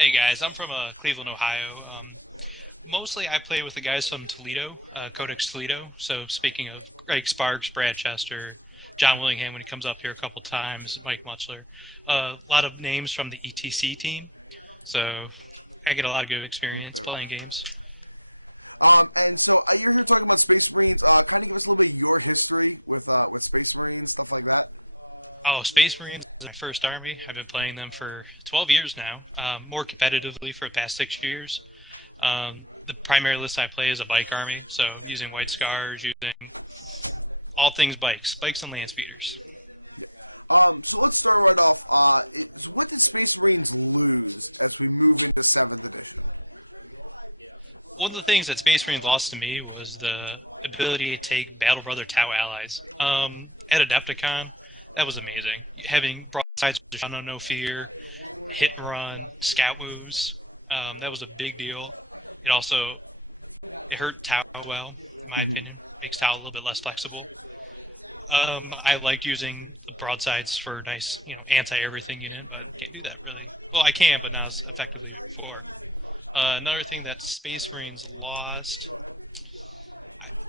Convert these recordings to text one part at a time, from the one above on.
Hey guys, I'm from Cleveland, Ohio. Mostly I play with the guys from Toledo, Codex Toledo. So speaking of Greg Sparks, Brad Chester, John Willingham when he comes up here a couple times, Mike Muchler, a lot of names from the ETC team. So I get a lot of good experience playing games. Oh, Space Marines is my first army. I've been playing them for 12 years now, more competitively for the past 6 years. The primary list I play is a bike army, so using white scars, using all things bikes, bikes and land speeders. One of the things that Space Marine lost to me was the ability to take Battle Brother Tau allies. At Adepticon, that was amazing. Having broadsides with Shana No Fear, hit and run, scout moves, that was a big deal. It also it hurt Tau well, in my opinion. Makes Tau a little bit less flexible. I liked using the broadsides for nice, anti-everything unit, but can't do that really. Well, I can, but not as effectively before. Another thing that Space Marines lost,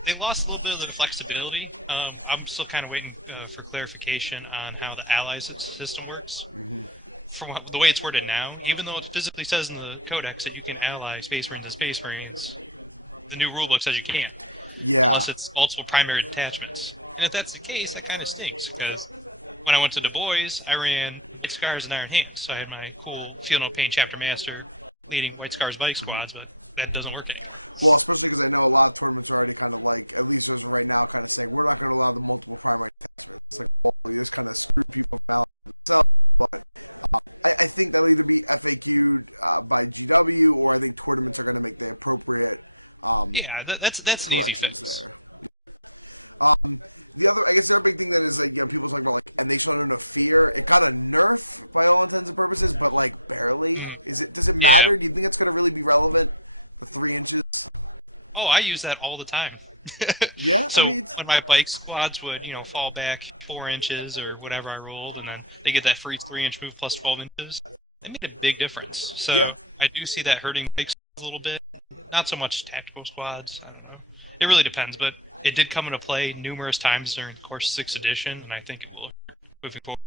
they lost a little bit of their flexibility. I'm still kind of waiting for clarification on how the allies system works. From the way it's worded now, even though it physically says in the codex that you can ally Space Marines and Space Marines, the new rulebook says you can't, unless it's multiple primary detachments. And if that's the case, that kind of stinks, because when I went to Du Bois, I ran White Scars and Iron Hands, so I had my cool Feel No Pain Chapter Master leading White Scars bike squads, but that doesn't work anymore. Yeah, that's an easy fix. Mm, yeah. Oh, I use that all the time. So when my bike squads would, fall back 4 inches or whatever I rolled, and then they get that free 3 inch move plus 12 inches, that made a big difference. So I do see that hurting bike squads a little bit. Not so much tactical squads. I don't know. It really depends, but it did come into play numerous times during the course of sixth edition, and I think it will moving forward.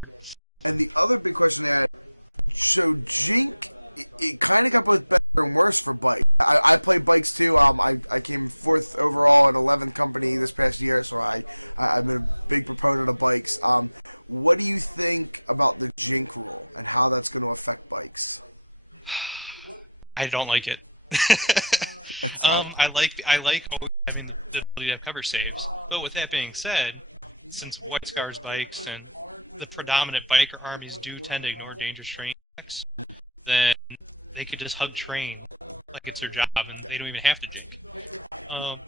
I don't like it. I like always having the ability to have cover saves. But with that being said, since White Scars bikes and the predominant biker armies do tend to ignore dangerous terrain checks, then they could just hug train like it's their job, and they don't even have to jink. Um,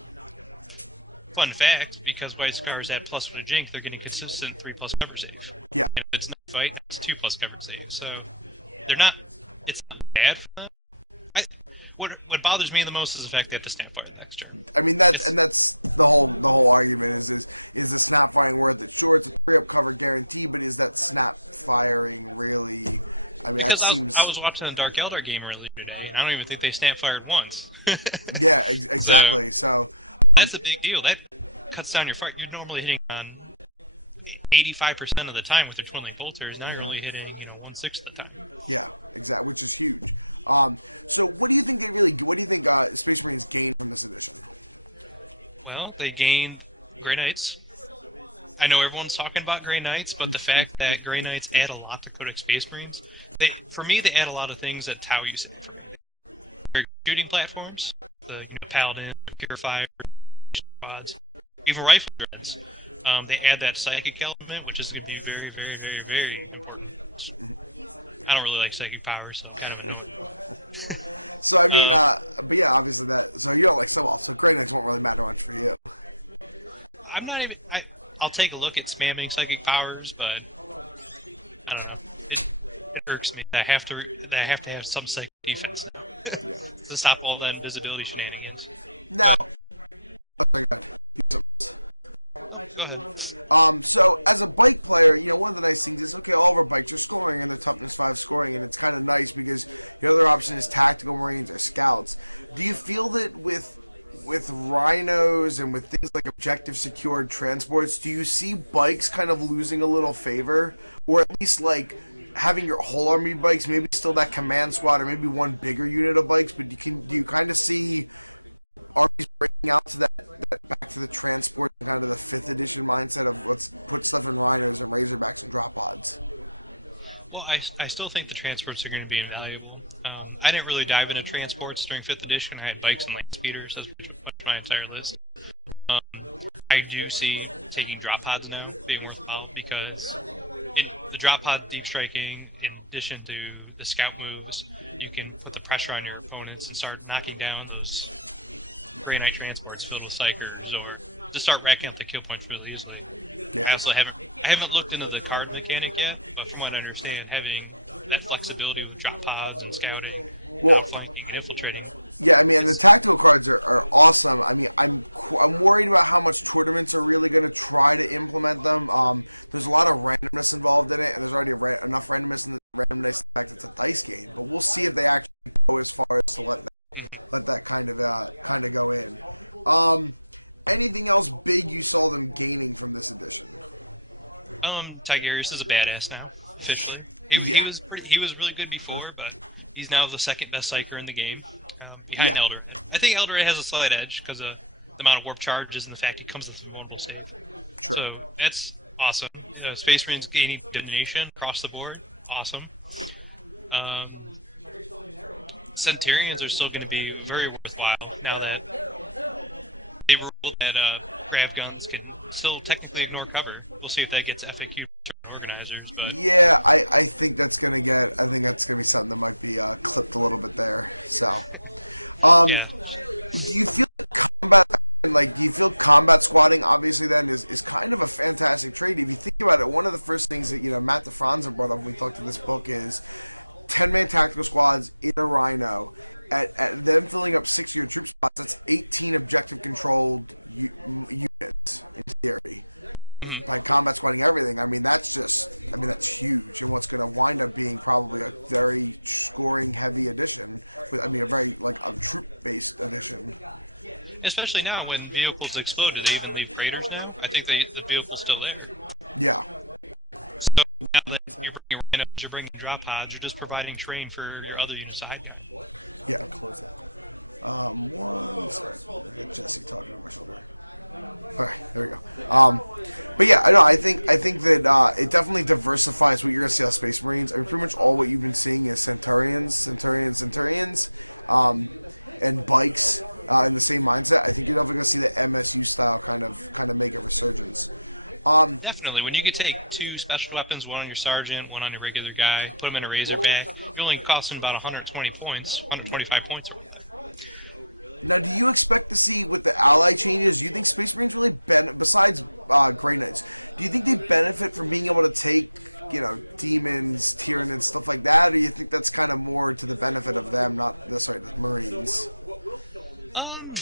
Fun fact: because White Scars add +1 to jink, they're getting consistent 3+ cover save. And if it's not fight, it's 2+ cover save. So they're not. It's not bad for them. I, what bothers me the most is the fact they have to snap fire the next turn. It's because I was watching a Dark Eldar game earlier today, and I don't even think they snap fired once. So that's a big deal. That cuts down your fight. You're normally hitting on 85% of the time with their twin link bolters. Now you're only hitting 1/6 of the time. Well, they gained Grey Knights. I know everyone's talking about Grey Knights, but the fact that Grey Knights add a lot to Codex Space Marines, for me they add a lot of things that Tau used to add for me. They're shooting platforms, the Paladin, Purifier, pods, even rifle dreads. They add that psychic element, which is going to be very, very, very, very important. I don't really like psychic powers, so I'm kind of annoyed. But uh, I'm not even. I'll take a look at spamming psychic powers, but I don't know. It irks me that I have to have some psychic defense now to stop all that invisibility shenanigans. But oh, go ahead. Well, I still think the transports are going to be invaluable. I didn't really dive into transports during 5th edition. I had bikes and land speeders. That's pretty much my entire list. I do see taking drop pods now being worthwhile because in the drop pod deep striking, in addition to the scout moves, you can put the pressure on your opponents and start knocking down those Grey Knight transports filled with psychers, or just start racking up the kill points really easily. I also haven't looked into the card mechanic yet, but from what I understand, having that flexibility with drop pods and scouting and outflanking and infiltrating, it's mhm. Tigerius is a badass now, officially. He was really good before, but he's now the second best psyker in the game, behind Eldred. I think Eldred has a slight edge because of the amount of warp charges and the fact he comes with a vulnerable save. So that's awesome. Space Marines gaining domination across the board, awesome. Um, Centurions are still going to be very worthwhile now that they ruled that grav guns can still technically ignore cover. We'll see if that gets FAQ to organizers, but yeah. Mhm. Especially now when vehicles exploded, they even leave craters now. I think the vehicle's still there. So now that you're bringing rhinos, you're bringing drop pods, you're just providing terrain for your other units to hide behind. Definitely, when you could take two special weapons, one on your sergeant, one on your regular guy, put them in a razorback, you're only costing about 120 points, 125 points, or all that. Um,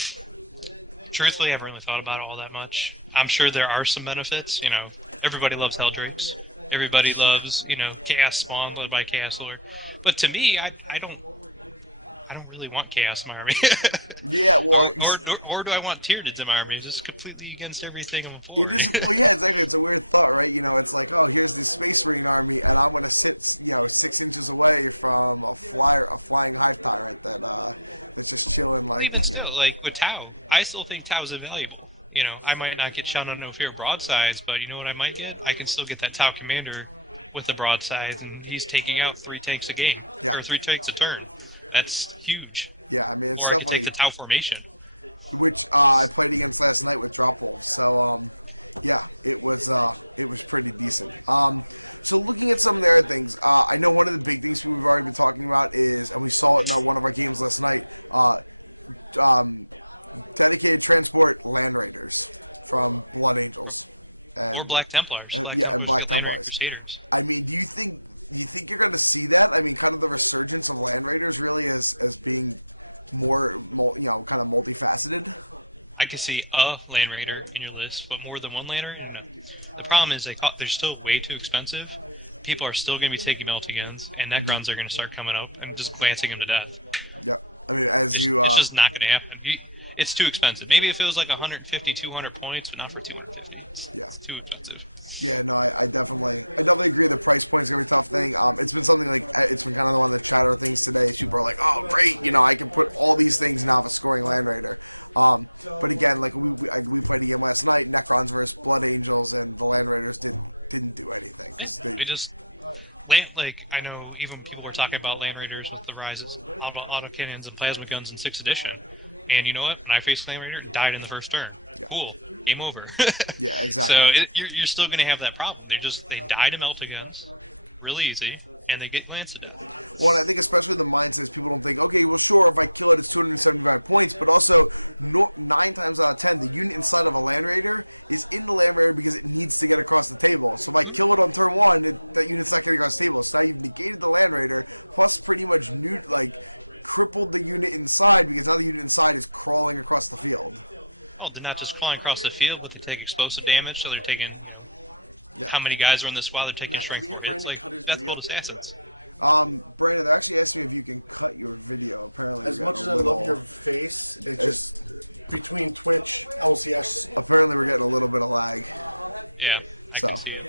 Truthfully, I haven't really thought about it all that much. I'm sure there are some benefits. Everybody loves Helldrakes. Everybody loves, Chaos Spawn led by Chaos Lord. But to me, I don't really want Chaos in my army. or do I want Tyranids in my army? Just completely against everything I'm for. Well, even still, like with Tau, I still think Tau is invaluable. I might not get shot on no fear broadsides, but you know what I might get? I can still get that Tau commander with the broadsides, and he's taking out 3 tanks a game or 3 tanks a turn. That's huge. Or I could take the Tau formation. Or Black Templars. Black Templars get Land Raider Crusaders. I could see a Land Raider in your list, but more than one Land Raider? No. The problem is they're still way too expensive. People are still going to be taking Meltagons, and Necrons are going to start coming up and just glancing them to death. It's just not going to happen. It's too expensive. Maybe if it was like 150, 200 points, but not for 250. It's too expensive. Yeah, they just like I know even people were talking about Land Raiders with the rises, auto cannons and plasma guns in 6th edition, and you know what? When I faced Land Raider, it died in the first turn. Cool, game over. So you're still going to have that problem. They die to melta guns, really easy, and they get glanced to death. Hmm? Oh, they're not just crawling across the field, but they take explosive damage. So they're taking, how many guys are in the squad? They're taking strength 4 hits, like Death Bolt assassins. Yeah, I can see it.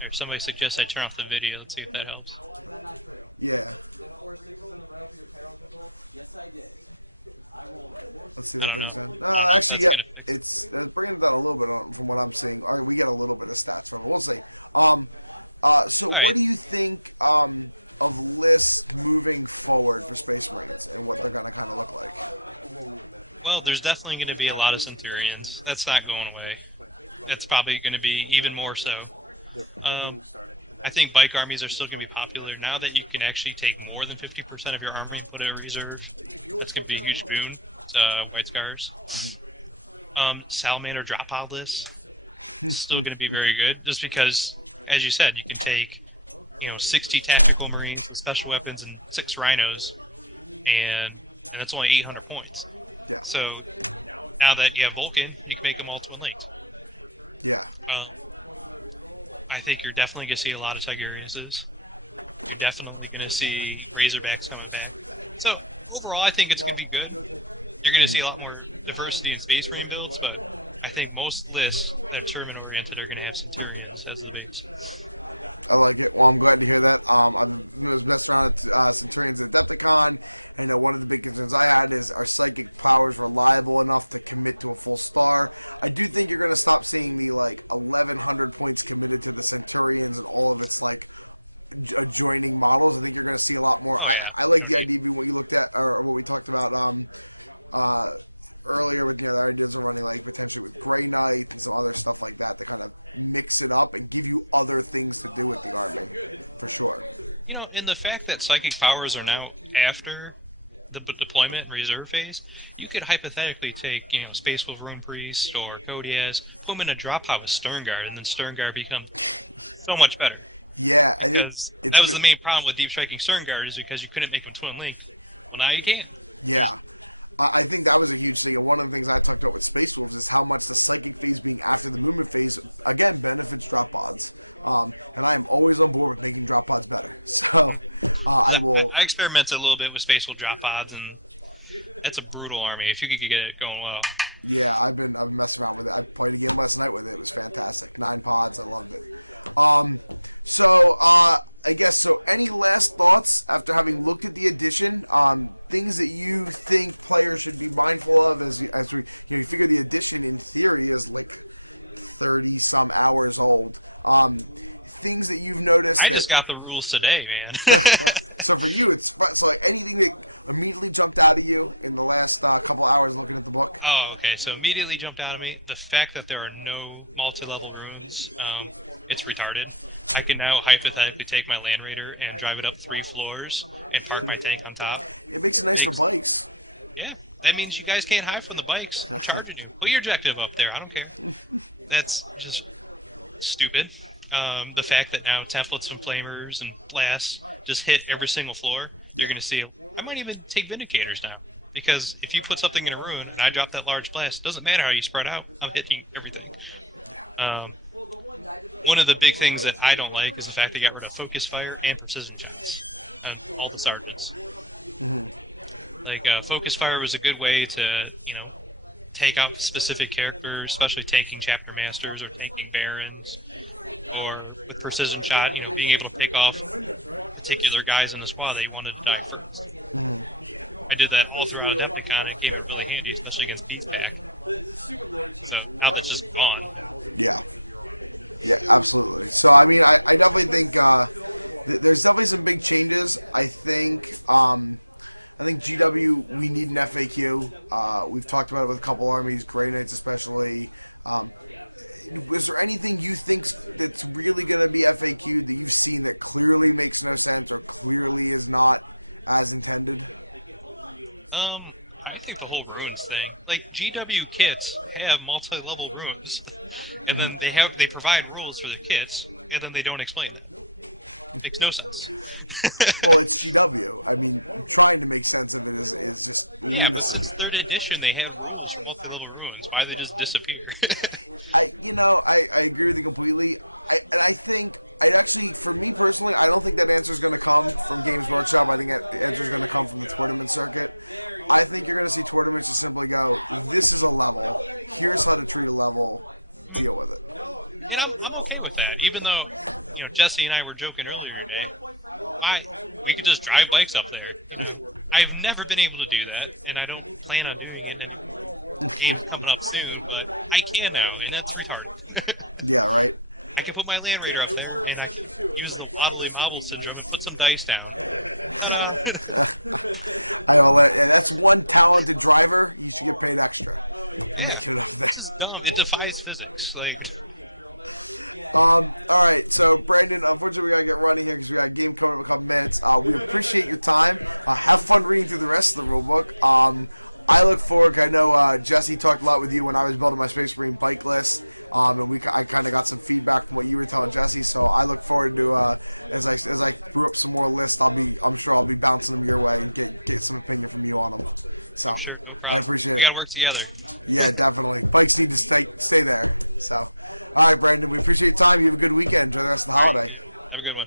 If somebody suggests I turn off the video, let's see if that helps. I don't know. I don't know if that's gonna fix it. All right. Well, there's definitely going to be a lot of Centurions. That's not going away. It's probably going to be even more so. Um, I think bike armies are still going to be popular now that you can actually take more than 50% of your army and put it in reserve. That's going to be a huge boon to White Scars. Salamander drop pod list is still going to be very good, just because, as you said, you can take 60 tactical marines with special weapons and 6 rhinos, and that's only 800 points. So now that you have Vulcan, you can make them all twin linked. Um, I think you're definitely going to see a lot of Tiguriuses. You're definitely going to see Razorbacks coming back. So overall, I think it's going to be good. You're going to see a lot more diversity in Space Marine builds, but I think most lists that are tournament oriented are going to have Centurions as the base. Oh yeah, you don't need. In the fact that psychic powers are now after the deployment and reserve phase, you could hypothetically take, Space Wolf Rune Priest or Kodiaz, put them in a drop pod with Sternguard, and then Sternguard becomes so much better. Because that was the main problem with Deep Striking Sternguard, is because you couldn't make them twin linked. Well, now you can. There's I experimented a little bit with Space Wolf drop pods, and that's a brutal army if you could get it going well. I just got the rules today, man. Oh, okay. So immediately jumped out of me the fact that there are no multi-level runes. It's retarded. I can now hypothetically take my Land Raider and drive it up 3 floors and park my tank on top. Makes Yeah, that means you guys can't hide from the bikes. I'm charging you. Put your objective up there. I don't care. That's just stupid. The fact that now templates and flamers and blasts just hit every single floor, you're going to see. I might even take Vindicators now. Because if you put something in a ruin and I drop that large blast, it doesn't matter how you spread out. I'm hitting everything. Um, One of the big things that I don't like is the fact they got rid of focus fire and precision shots on all the sergeants. Like focus fire was a good way to take out specific characters, especially tanking chapter masters or tanking barons, or with precision shot, being able to pick off. particular guys in the squad that you wanted to die first. I did that all throughout Adepticon, and it came in really handy, especially against Peace Pack. So now that's just gone. I think the whole runes thing, like GW kits have multi-level runes, and then they provide rules for the kits, and then they don't explain that. Makes no sense. Yeah, but since third edition they had rules for multi-level runes. Why they just disappear? Mhm. And I'm okay with that, even though Jesse and I were joking earlier today. Why we could just drive bikes up there? I've never been able to do that, and I don't plan on doing it in any games coming up soon. But I can now, and that's retarded. I can put my Land Raider up there, and I can use the Waddly Mobble syndrome and put some dice down. Ta-da! Yeah, it's just dumb. It defies physics. Like, oh sure, no problem. We gotta work together. All right, you have a good one.